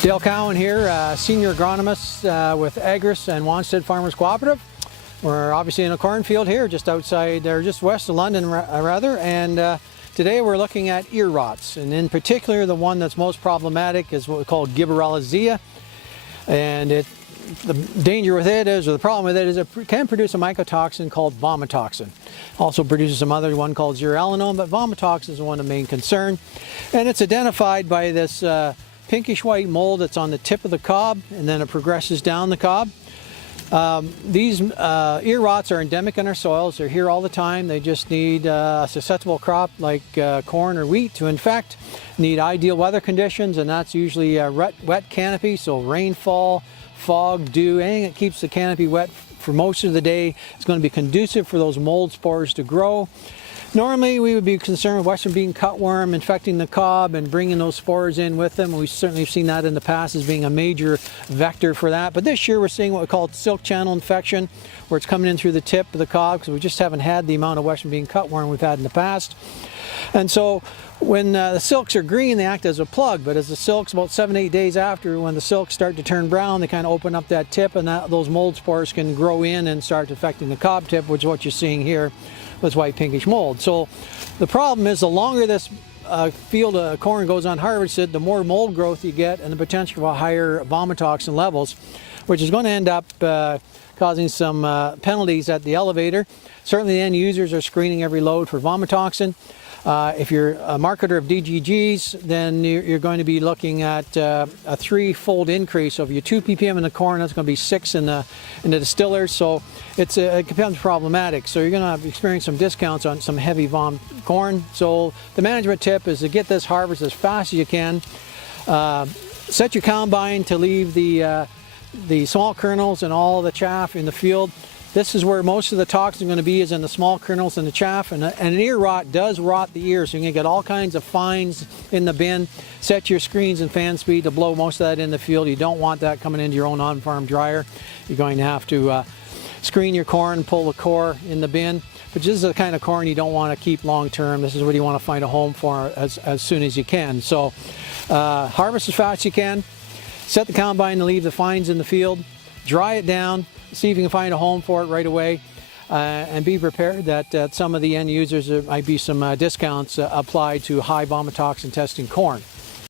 Dale Cowan here, senior agronomist with Agris and Wanstead Farmers Cooperative. We're obviously in a cornfield here, just outside, or just west of London rather, and today we're looking at ear rots, and in particular the one that's most problematic is what we call Gibberella zea, and the danger with it is, or the problem with it is, it can produce a mycotoxin called vomitoxin. Also produces some other one called zearalenone, but vomitoxin is one of the main concern, and it's identified by this pinkish white mold that's on the tip of the cob, and then it progresses down the cob. These ear rots are endemic in our soils. They're here all the time. They just need a susceptible crop like corn or wheat to infect, need ideal weather conditions, and that's usually a wet canopy, so rainfall, fog, dew, anything that keeps the canopy wet for most of the day is going to be conducive for those mold spores to grow. Normally we would be concerned with western bean cutworm infecting the cob and bringing those spores in with them. We certainly have seen that in the past as being a major vector for that. But this year we're seeing what we call silk channel infection, where it's coming in through the tip of the cob, because we just haven't had the amount of western bean cutworm we've had in the past. And so when the silks are green, they act as a plug, but as the silks, about 7 to 8 days after, when the silks start to turn brown, they kind of open up that tip, and those mold spores can grow in and start affecting the cob tip, which is what you're seeing here with white pinkish mold. So the problem is, the longer this field of corn goes unharvested, the more mold growth you get and the potential for higher vomitoxin levels, which is going to end up causing some penalties at the elevator. Certainly the end users are screening every load for vomitoxin. If you're a marketer of DGGs, then you're going to be looking at a threefold increase. So if you're 2 ppm in the corn, that's going to be 6 in the distillers. So it becomes problematic. So you're going to experience some discounts on some heavy vom corn. So the management tip is to get this harvest as fast as you can. Set your combine to leave the small kernels and all the chaff in the field. This is where most of the toxin is going to be, is in the small kernels and the chaff, and an ear rot does rot the ear, so you're going to get all kinds of fines in the bin. Set your screens and fan speed to blow most of that in the field. You don't want that coming into your own on-farm dryer. You're going to have to screen your corn, pull the core in the bin, but this is the kind of corn you don't want to keep long-term. This is what you want to find a home for as soon as you can. So harvest as fast as you can, set the combine to leave the fines in the field, dry it down, see if you can find a home for it right away, and be prepared that some of the end users, there might be some discounts applied to high vomitoxin testing corn.